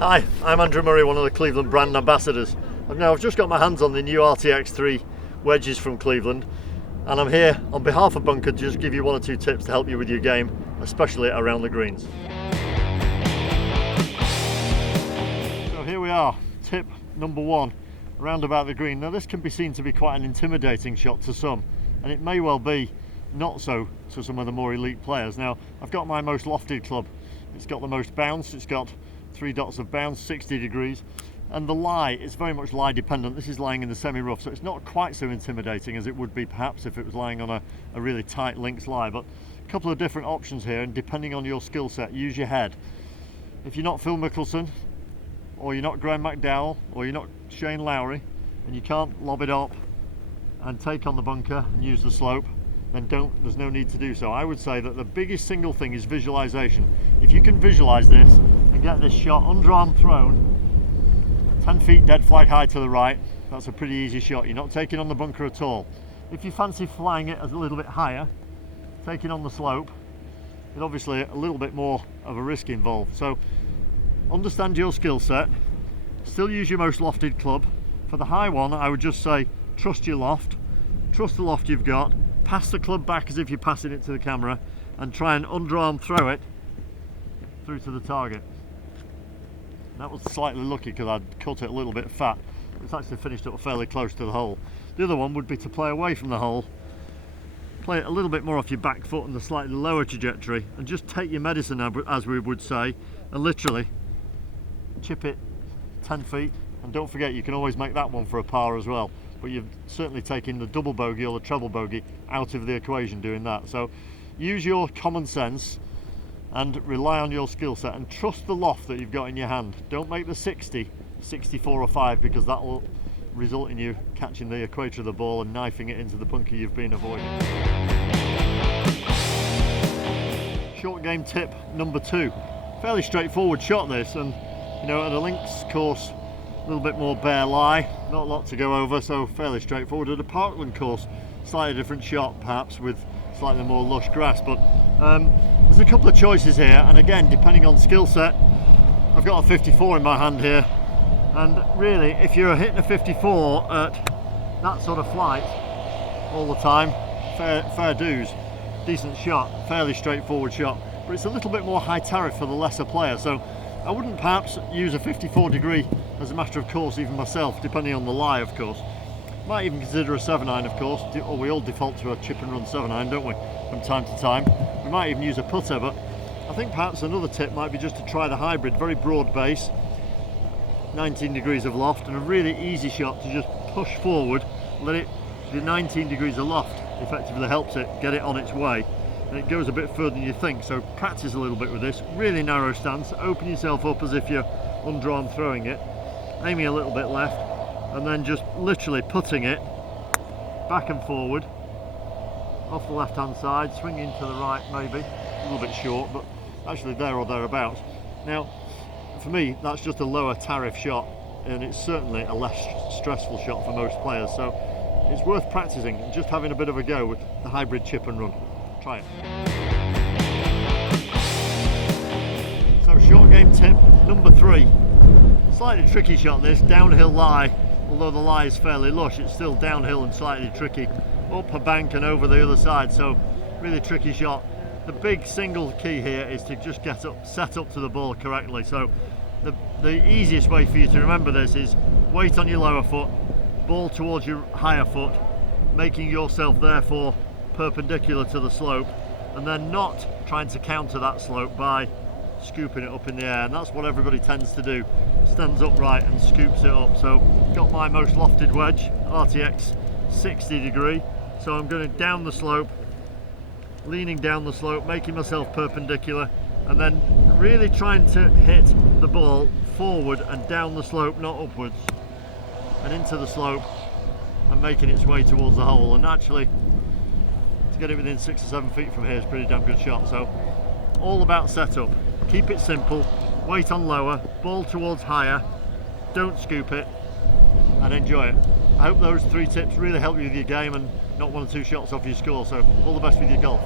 Hi, I'm Andrew Murray, one of the Cleveland brand ambassadors. I've just got my hands on the new RTX3 wedges from Cleveland, and I'm here on behalf of Bunker to just give you one or two tips to help you with your game, especially around the greens. So here we are, tip number one, around about the green. Now this can be seen to be quite an intimidating shot to some, and it may well be not so to some of the more elite players. Now I've got my most lofted club. It's got the most bounce, it's got 3 dots of bounce, 60 degrees, and the lie is very much lie dependent. This is lying in the semi-rough, so it's not quite so intimidating as it would be perhaps if it was lying on a really tight links lie. But a couple of different options here, and depending on your skill set, use your head. If you're not Phil Mickelson, or you're not Graham McDowell, or you're not Shane Lowry, and you can't lob it up and take on the bunker and use the slope, then there's no need to do so. I would say that the biggest single thing is visualization. If you can visualize this and get this shot underarm thrown 10 feet dead flag high to the right, that's a pretty easy shot. You're not taking on the bunker at all. If you fancy flying it as a little bit higher, taking on the slope, there's obviously a little bit more of a risk involved. So understand your skill set, still use your most lofted club. For the high one, I would just say trust your loft, trust the loft you've got, pass the club back as if you're passing it to the camera, and try and underarm throw it through to the target. That was slightly lucky because I'd cut it a little bit fat. It's actually finished up fairly close to the hole. The other one would be to play away from the hole, play it a little bit more off your back foot and the slightly lower trajectory, and just take your medicine, as we would say, and literally chip it 10 feet. And don't forget, you can always make that one for a par as well, but you've certainly taken the double bogey or the treble bogey out of the equation doing that. So use your common sense and rely on your skill set, and trust the loft that you've got in your hand. Don't make the 60, 64 or 5, because that will result in you catching the equator of the ball and knifing it into the bunker you've been avoiding. Short game tip number 2. Fairly straightforward shot this, and you know, at a links course, a little bit more bare lie, not a lot to go over, so fairly straightforward. At a parkland course, slightly different shot perhaps with slightly more lush grass, but there's a couple of choices here, and again, depending on skill set. I've got a 54 in my hand here, and really if you're hitting a 54 at that sort of flight all the time, fair dues, decent shot, fairly straightforward shot, but it's a little bit more high tariff for the lesser player. So I wouldn't perhaps use a 54 degree as a matter of course, even myself, depending on the lie of course. Might even consider a 7-iron of course, or we all default to a chip and run 7-iron, don't we, from time to time. We might even use a putter, but I think perhaps another tip might be just to try the hybrid, very broad base, 19 degrees of loft, and a really easy shot to just push forward, the 19 degrees of loft effectively helps it get it on its way, and it goes a bit further than you think. So practice a little bit with this, really narrow stance, open yourself up as if you're underarm throwing it, aiming a little bit left, and then just literally putting it back and forward off the left hand side, swinging to the right maybe, a little bit short, but actually there or thereabouts. Now for me that's just a lower tariff shot, and it's certainly a less stressful shot for most players, so it's worth practicing and just having a bit of a go with the hybrid chip and run. Try it. So short game tip number 3, slightly tricky shot this, downhill lie. Although the lie is fairly lush, it's still downhill and slightly tricky, up a bank and over the other side, so really tricky shot. The big single key here is to just set up to the ball correctly. So the easiest way for you to remember this is weight on your lower foot, ball towards your higher foot, making yourself therefore perpendicular to the slope, and then not trying to counter that slope by scooping it up in the air, and that's what everybody tends to do, stands upright and scoops it up. So got my most lofted wedge, RTX 60 degree, so I'm going down the slope, leaning down the slope, making myself perpendicular, and then really trying to hit the ball forward and down the slope, not upwards, and into the slope, and making its way towards the hole. And actually to get it within 6 or 7 feet from here is a pretty damn good shot. So all about setup. Keep it simple, weight on lower, ball towards higher, don't scoop it, and enjoy it. I hope those 3 tips really help you with your game and not 1 or 2 shots off your score. So all the best with your golf.